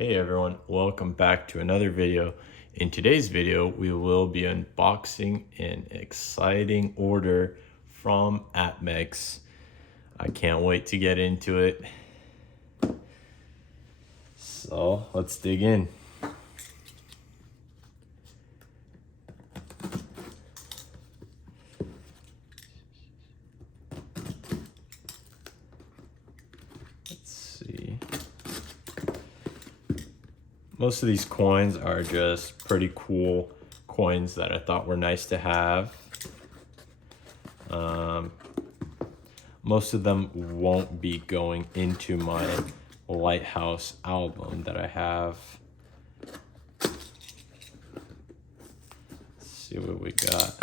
Hey everyone, welcome back to another video. In today's video, we will be unboxing an exciting order from APMEX. I can't wait to get into it. So let's dig in. Let's see. Most of these coins are just pretty cool coins that I thought were nice to have. Most of them won't be going into my Lighthouse album that I have. Let's see what we got.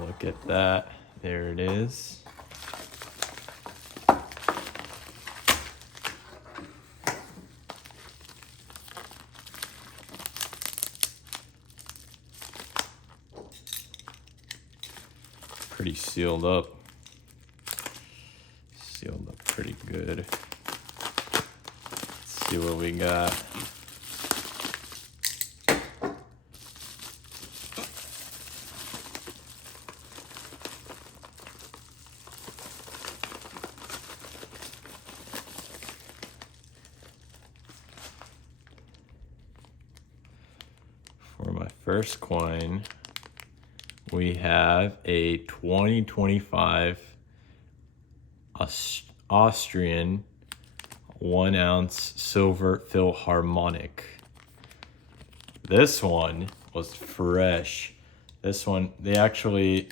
Look at that. There it is. Pretty sealed up. Sealed up pretty good. Let's see what we got. For my first coin, we have a 2025 Austrian 1 ounce silver Philharmonic. This one was fresh. This one, they actually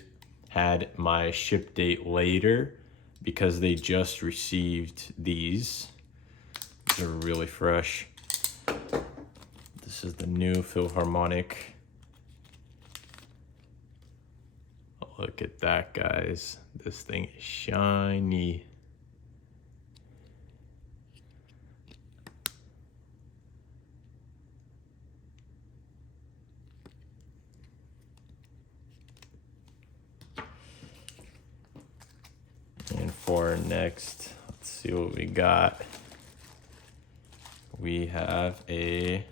had my ship date later because they just received these. They're really fresh. This is the new Philharmonic. Look at that, guys. This thing is shiny. And for next, let's see what we got. We have a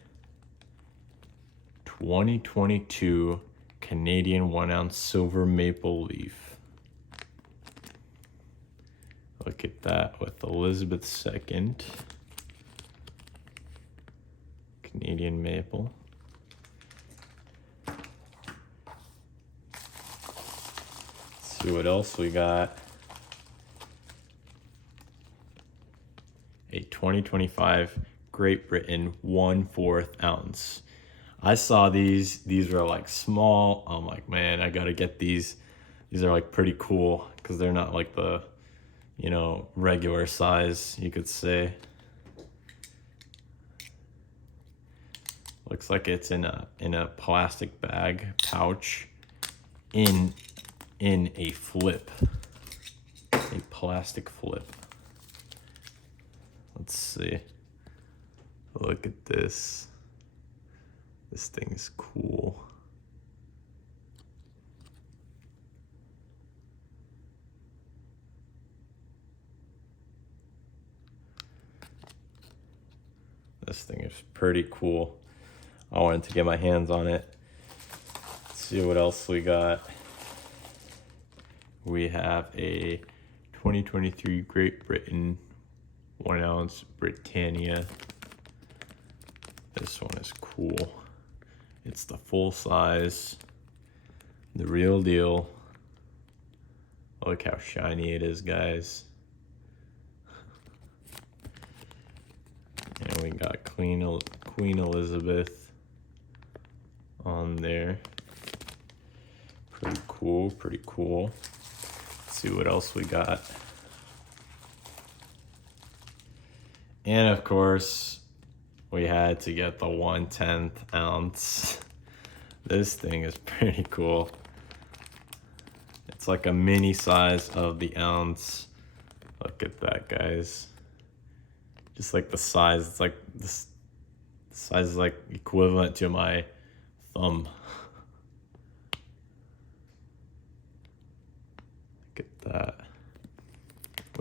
2022 Canadian 1 ounce silver maple leaf. Look at that with Elizabeth II. Canadian maple. Let's see what else we got. A 2025 Great Britain 1/4 ounce. I saw these were like small. I'm like, man, I gotta get these. These are like pretty cool because they're not like the, regular size, you could say. Looks like it's in a plastic bag pouch in a flip. A plastic flip. Let's see. Look at this. This thing is cool. This thing is pretty cool. I wanted to get my hands on it. Let's see what else we got. We have a 2023 Great Britain 1 ounce Britannia. This one is cool. It's the full size, the real deal. Look how shiny it is, guys. And we got Queen Elizabeth on there. Pretty cool, pretty cool. Let's see what else we got. And of course, we had to get the 1/10 ounce. This thing is pretty cool. It's like a mini size of the ounce. Look at that, guys. Just like the size, it's like this. The size is like equivalent to my thumb. Look at that.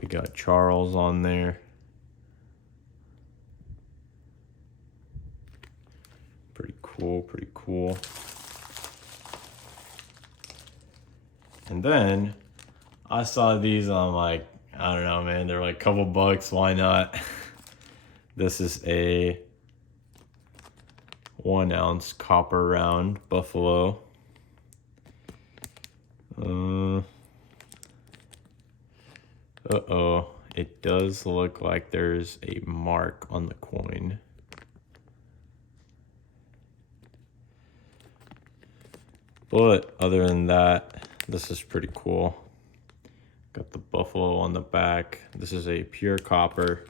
We got Charles on there. Pretty cool, pretty cool. And then I saw these, I'm like, I don't know, man, they're like a couple bucks, why not? This is a 1 ounce copper round buffalo. Uh-oh, it does look like there's a mark on the coin. But other than that, this is pretty cool. Got the buffalo on the back. This is a pure copper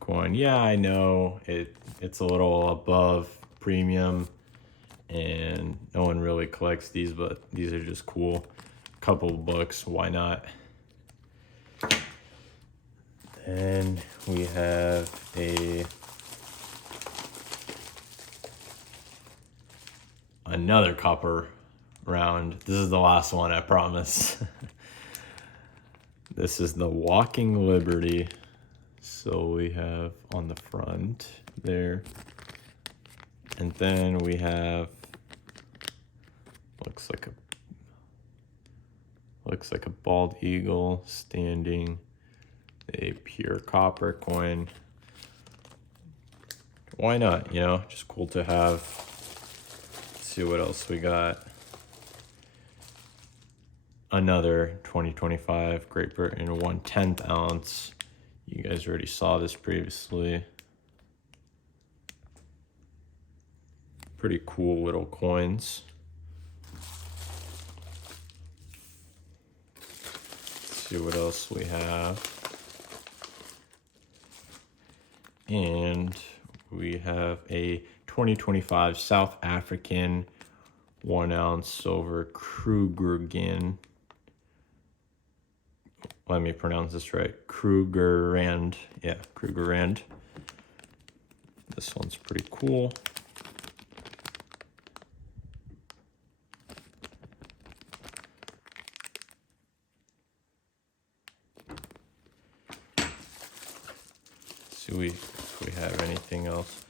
coin. Yeah, I know it's a little above premium and no one really collects these, but these are just cool. Couple bucks, why not? Then we have another copper round. This is the last one, I promise. This is the Walking Liberty. So we have on the front there. And then we have, looks like a bald eagle standing, a pure copper coin. Why not, you know, just cool to have. Let's see what else we got. Another 2025 Great Britain 1/10 ounce. You guys already saw this previously. Pretty cool little coins. Let's see what else we have. And we have a 2025 South African 1 ounce silver Krugerrand. Let me pronounce this right. Krugerrand. Yeah, Krugerrand. This one's pretty cool. See if we have anything else.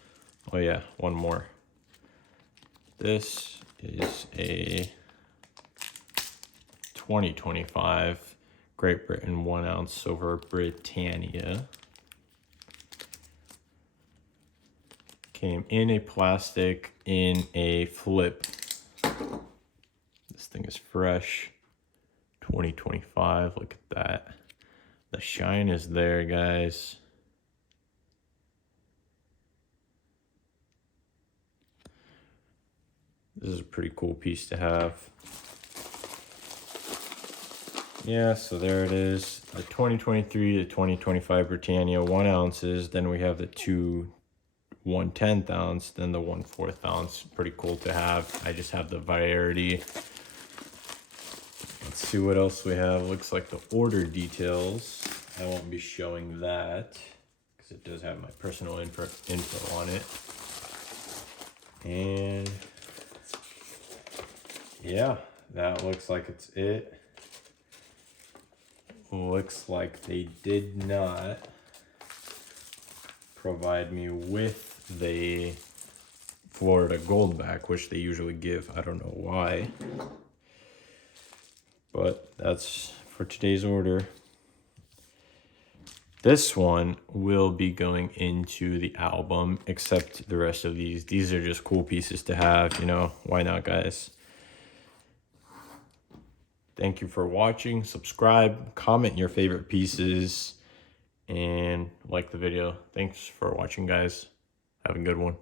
Oh yeah, one more. This is a 2025 Great Britain 1 ounce silver Britannia. Came in a plastic in a flip. This thing is fresh. 2025, look at that. The shine is there, guys. This is a pretty cool piece to have. Yeah, so there it is. The 2023 to 2025 Britannia 1 ounces. Then we have the two 1/10 ounce, then the 1/4 ounce. Pretty cool to have. I just have the variety. Let's see what else we have. Looks like the order details. I won't be showing that because it does have my personal info on it. And yeah, that looks like it's it. Looks like they did not provide me with the Florida Goldback, which they usually give. I don't know why. But that's for today's order. This one will be going into the album, except the rest of these. These are just cool pieces to have, you know. Why not, guys? Thank you for watching. Subscribe, comment your favorite pieces, and like the video. Thanks for watching, guys. Have a good one.